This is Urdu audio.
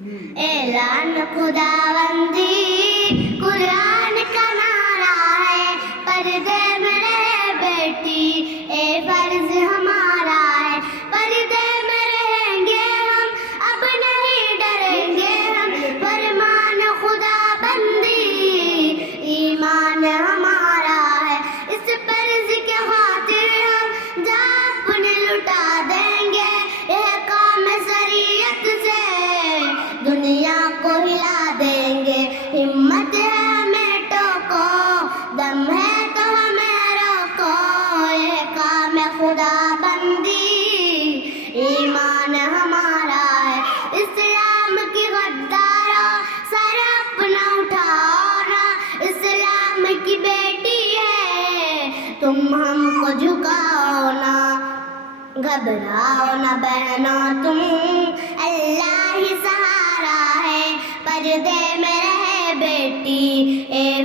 اعلان خداوندی قرآن کا نعرہ ہے، پردے میں رہے بیٹی اے فرض ہمارا ہے، پردے میں رہیں گے ہم اب نہیں ڈریں گے ہم، فرمان خدا بندی ایمان ہمارا ہے، اس فرض کے خاطر ہم جان اپنے لٹا دیں گے، احکام شریعت سے دنیا کو ہلا دیں گے، ہمت ہے ہمیں ٹوکو، دم ہے تو ہمیں روکو، احکام خدا بندی ایمان ہمارا ہے، اسلام کی غداروں سر اپنا اٹھاؤ نا، اسلام کی بیٹی ہے تم ہم کو جھکاؤ نا، گھبراؤ نہ بہنوں تم اللہ ہی سہارا ہے، پردے میں رہے بیٹی اے